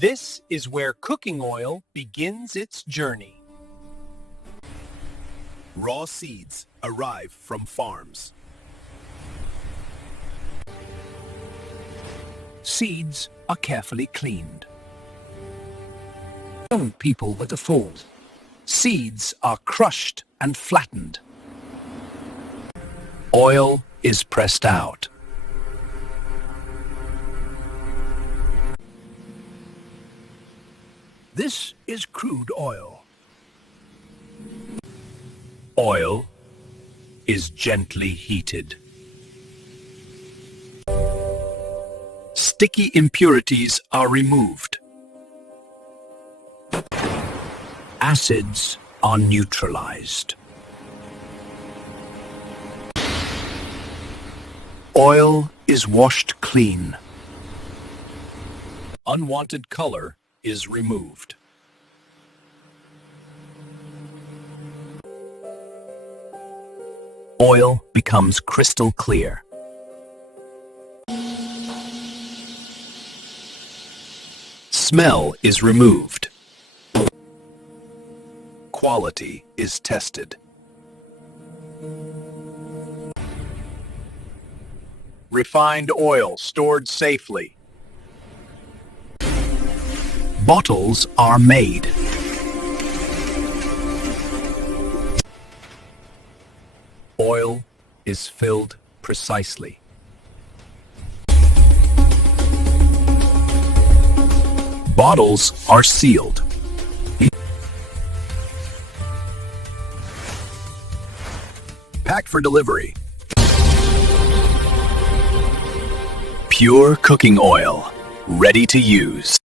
This is where cooking oil begins its journey. Raw seeds arrive from farms. Seeds are carefully cleaned. Young people with the fault. Seeds are crushed and flattened. Oil is pressed out. This is crude oil. Oil is gently heated. Sticky impurities are removed. Acids are neutralized. Oil is washed clean. Unwanted color is removed. Oil becomes crystal clear. Smell is removed. Quality is tested. Refined oil stored safely. Bottles are made. Oil is filled precisely. Bottles are sealed. Packed for delivery. Pure cooking oil, ready to use.